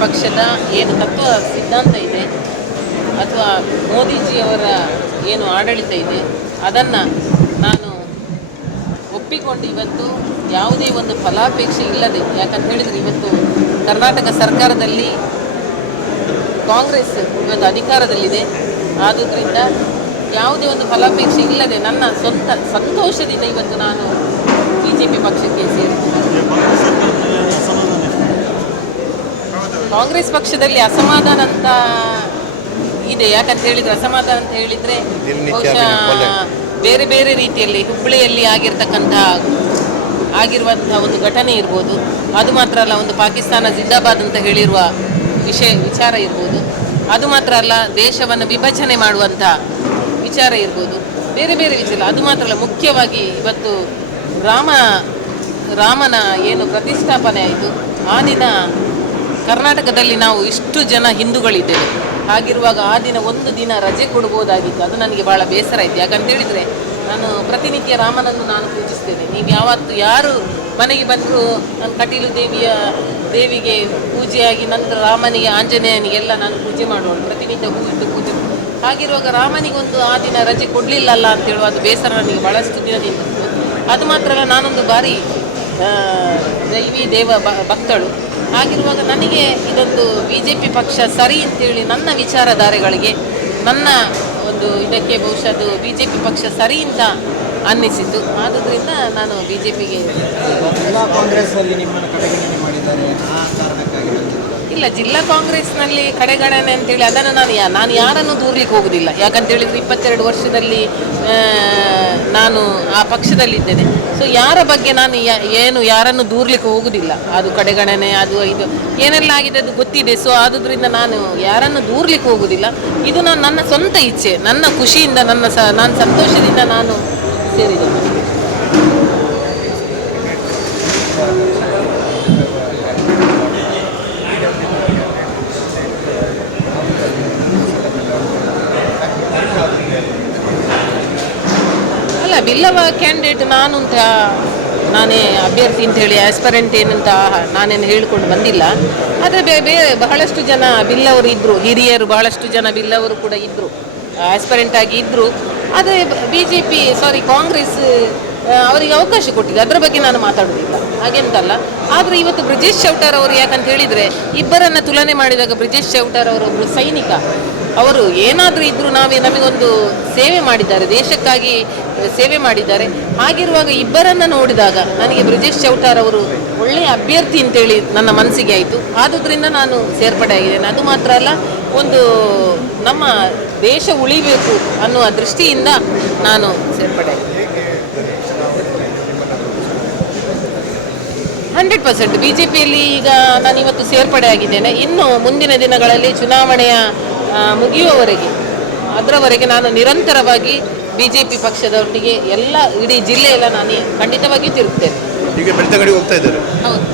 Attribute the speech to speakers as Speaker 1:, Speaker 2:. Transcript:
Speaker 1: ಪಕ್ಷದ ಏನು ತತ್ವ ಸಿದ್ಧಾಂತ ಇದೆ ಅಥವಾ ಮೋದಿಜಿಯವರ ಏನು ಆಡಳಿತ ಇದೆ, ಅದನ್ನು ನಾನು ಒಪ್ಪಿಕೊಂಡು ಇವತ್ತು ಯಾವುದೇ ಒಂದು ಫಲಾಪೇಕ್ಷೆ ಇಲ್ಲದೆ, ಯಾಕಂತ ಹೇಳಿದರೆ ಇವತ್ತು ಕರ್ನಾಟಕ ಸರ್ಕಾರದಲ್ಲಿ ಕಾಂಗ್ರೆಸ್ ಇವತ್ತು ಅಧಿಕಾರದಲ್ಲಿದೆ. ಆದುದರಿಂದ ಯಾವುದೇ ಒಂದು ಫಲಾಪೇಕ್ಷೆ ಇಲ್ಲದೆ ನನ್ನ ಸ್ವಂತ ಸಂತೋಷದಿಂದ ಇವತ್ತು ನಾನು ಬಿ ಜೆ ಪಿ ಪಕ್ಷಕ್ಕೆ ಸೇರಿದ್ದೇನೆ. ಕಾಂಗ್ರೆಸ್ ಪಕ್ಷದಲ್ಲಿ ಅಸಮಾಧಾನ ಅಂತ ಇದೆ. ಯಾಕಂತ ಹೇಳಿದ್ರೆ ಅಸಮಾಧಾನ ಅಂತ ಹೇಳಿದ್ರೆ ಬಹುಶಃ ಬೇರೆ ಬೇರೆ ರೀತಿಯಲ್ಲಿ ಹುಬ್ಬಳ್ಳಿಯಲ್ಲಿ ಆಗಿರ್ತಕ್ಕಂತಹ ಆಗಿರುವಂತಹ ಒಂದು ಘಟನೆ ಇರ್ಬೋದು. ಅದು ಮಾತ್ರ ಅಲ್ಲ ಒಂದು ಪಾಕಿಸ್ತಾನ ಜಿಂದಾಬಾದ್ ಅಂತ ಹೇಳಿರುವ ವಿಷಯ ವಿಚಾರ ಇರ್ಬೋದು. ಅದು ಮಾತ್ರ ಅಲ್ಲ ದೇಶವನ್ನು ವಿಭಜನೆ ಮಾಡುವಂಥ ವಿಚಾರ ಇರ್ಬೋದು. ಬೇರೆ ಬೇರೆ ವಿಚಾರ ಅದು ಮಾತ್ರ ಅಲ್ಲ ಮುಖ್ಯವಾಗಿ ಇವತ್ತು ರಾಮ ರಾಮನ ಏನು ಪ್ರತಿಷ್ಠಾಪನೆ ಆಯಿತು. ಆ ದಿನ ಕರ್ನಾಟಕದಲ್ಲಿ ನಾವು ಇಷ್ಟು ಜನ ಹಿಂದೂಗಳಿದ್ದೇವೆ. ಹಾಗಿರುವಾಗ ಆ ದಿನ ಒಂದು ದಿನ ರಜೆ ಕೊಡ್ಬೋದಾಗಿತ್ತು ಅದು ನನಗೆ ಭಾಳ ಬೇಸರ ಆಯಿತು. ಯಾಕಂತ ಹೇಳಿದರೆ ನಾನು ಪ್ರತಿನಿತ್ಯ ರಾಮನನ್ನು ನಾನು ಪೂಜಿಸ್ತೇನೆ. ನೀವು ಯಾವತ್ತು ಯಾರು ಮನೆಗೆ ಬಂದರೂ ನಾನು ಕಟೀಲು ದೇವಿಯ, ದೇವಿಗೆ ಪೂಜೆಯಾಗಿ ನಂತರ ರಾಮನಿಗೆ, ಆಂಜನೇಯನಿಗೆಲ್ಲ ನಾನು ಪೂಜೆ ಮಾಡುವಳು. ಪ್ರತಿನಿತ್ಯ ಹೂ ಇಟ್ಟು ಪೂಜೆ ಹಾಗಿರುವಾಗ ರಾಮನಿಗೊಂದು ಆ ದಿನ ರಜೆ ಕೊಡಲಿಲ್ಲಲ್ಲ ಅಂತ ಹೇಳುವ ಅದು ಬೇಸರ ನನಗೆ ಭಾಳಷ್ಟು ದಿನದಿಂದ. ಅದು ಮಾತ್ರ ನಾನೊಂದು ಬಾರಿ ದೈವಿ ದೇವ ಭಕ್ತಳು ಹಾಗಿರುವಾಗ ನನಗೆ ಇದೊಂದು ಬಿ ಜೆ ಪಿ ಪಕ್ಷ ಸರಿ ಅಂತೇಳಿ ನನ್ನ ವಿಚಾರಧಾರೆಗಳಿಗೆ ನನ್ನ ಒಂದು ಇದಕ್ಕೆ ಬಹುಶಃ ಅದು ಬಿ ಜೆ ಪಿ ಪಕ್ಷ ಸರಿ ಅಂತ ಅನ್ನಿಸಿತು. ಆದುದರಿಂದ ನಾನು ಬಿ ಜೆ ಪಿಗೆ ಇಲ್ಲ ಜಿಲ್ಲಾ ಕಾಂಗ್ರೆಸ್ನಲ್ಲಿ ಕಡೆಗಣನೆ ಅಂತೇಳಿ ಅದನ್ನು ನಾನು ಯಾ ನಾನು ಯಾರನ್ನು ದೂರ್ಲಿಕ್ಕೆ ಹೋಗುದಿಲ್ಲ. ಯಾಕಂತ ಹೇಳಿದ್ರೆ ಇಪ್ಪತ್ತೆರಡು ವರ್ಷದಲ್ಲಿ ನಾನು ಆ ಪಕ್ಷದಲ್ಲಿದ್ದೇನೆ. ಸೊ ಯಾರ ಬಗ್ಗೆ ನಾನು ಏನು ಯಾರನ್ನು ದೂರ್ಲಿಕ್ಕೆ ಹೋಗುದಿಲ್ಲ. ಅದು ಕಡೆಗಣನೆ, ಅದು ಇದು, ಏನೆಲ್ಲ ಆಗಿದೆ ಅದು ಗೊತ್ತಿದೆ. ಸೊ ಆದುದರಿಂದ ನಾನು ಯಾರನ್ನು ದೂರ್ಲಿಕ್ಕೆ ಹೋಗುದಿಲ್ಲ. ಇದು ನಾನು ನನ್ನ ಸ್ವಂತ ಇಚ್ಛೆ. ನನ್ನ ಖುಷಿಯಿಂದ ನನ್ನ ಸ, ನಾನು ಸಂತೋಷದಿಂದ ನಾನು ಸೇರಿದ್ದೇನೆ. ಬಿಲ್ಲವ ಕ್ಯಾಂಡಿಡೇಟ್ ನಾನು ಅಂತ ನಾನೇ ಅಭ್ಯರ್ಥಿ ಅಂತ ಹೇಳಿ ಆಸ್ಪರೆಂಟ್ ಏನಂತ ನಾನೇನು ಹೇಳ್ಕೊಂಡು ಬಂದಿಲ್ಲ. ಆದರೆ ಬೇ ಬೇರೆ ಬಹಳಷ್ಟು ಜನ ಬಿಲ್ಲವರು ಇದ್ದರು ಹಿರಿಯರು ಬಹಳಷ್ಟು ಜನ ಬಿಲ್ಲವರು ಕೂಡ ಇದ್ದರು ಆಸ್ಪರೆಂಟ್ ಆಗಿ ಇದ್ದರು ಆದರೆ B J P sorry Congress ಅವರಿಗೆ ಅವಕಾಶ ಕೊಟ್ಟಿದೆ ಅದರ ಬಗ್ಗೆ ನಾನು ಮಾತಾಡೋದಿಲ್ಲ. ಹಾಗೆಂತಲ್ಲ ಆದರೆ ಇವತ್ತು ಬ್ರಿಜೇಶ್ ಚೌಟಾರ್ ಅವರು ಯಾಕಂತ ಹೇಳಿದರೆ, ಇಬ್ಬರನ್ನು ತುಲನೆ ಮಾಡಿದಾಗ ಬ್ರಿಜೇಶ್ ಚೌಟಾರ್ ಅವರೊಬ್ಬರು ಸೈನಿಕ. ಅವರು ಏನಾದರೂ ಇದ್ದರೂ ನಾವೇ ನಮಗೊಂದು ಸೇವೆ ಮಾಡಿದ್ದಾರೆ. ದೇಶಕ್ಕಾಗಿ ಸೇವೆ ಮಾಡಿದ್ದಾರೆ. ಹಾಗಿರುವಾಗ ಇಬ್ಬರನ್ನ ನೋಡಿದಾಗ ನನಗೆ ಬ್ರಿಜೇಶ್ ಚೌಟಾರ್ ಅವರು ಒಳ್ಳೆಯ ಅಭ್ಯರ್ಥಿ ಅಂತೇಳಿ ನನ್ನ ಮನಸ್ಸಿಗೆ ಆಯಿತು. ಆದುದರಿಂದ ನಾನು ಸೇರ್ಪಡೆ ಆಗಿದ್ದೇನೆ. ಅದು ಮಾತ್ರ ಅಲ್ಲ, ಒಂದು ನಮ್ಮ ದೇಶ ಉಳಿಬೇಕು ಅನ್ನುವ ದೃಷ್ಟಿಯಿಂದ ನಾನು ಸೇರ್ಪಡೆ ಹಂಡ್ರೆಡ್ ಪರ್ಸೆಂಟ್. ಬಿ ಜೆ ಪಿಯಲ್ಲಿ ಈಗ ನಾನು ಇವತ್ತು ಸೇರ್ಪಡೆ ಆಗಿದ್ದೇನೆ. ಇನ್ನು ಮುಂದಿನ ದಿನಗಳಲ್ಲಿ ಚುನಾವಣೆಯ ಮುಗಿಯುವವರೆಗೆ, ಅದರವರೆಗೆ ನಾನು ನಿರಂತರವಾಗಿ ಬಿ ಜೆ ಪಿ ಪಕ್ಷದವರಿಗೆ ಎಲ್ಲ ಇಡೀ ಜಿಲ್ಲೆಯೆಲ್ಲ ನಾನು ಖಂಡಿತವಾಗಿಯೂ ತಿರುಗ್ತೇನೆ.
Speaker 2: ಈಗ ಬೆಳ್ತಂಗಡಿಗೆ ಹೋಗ್ತಾ ಇದ್ದಾರೆ.
Speaker 1: ಹೌದು.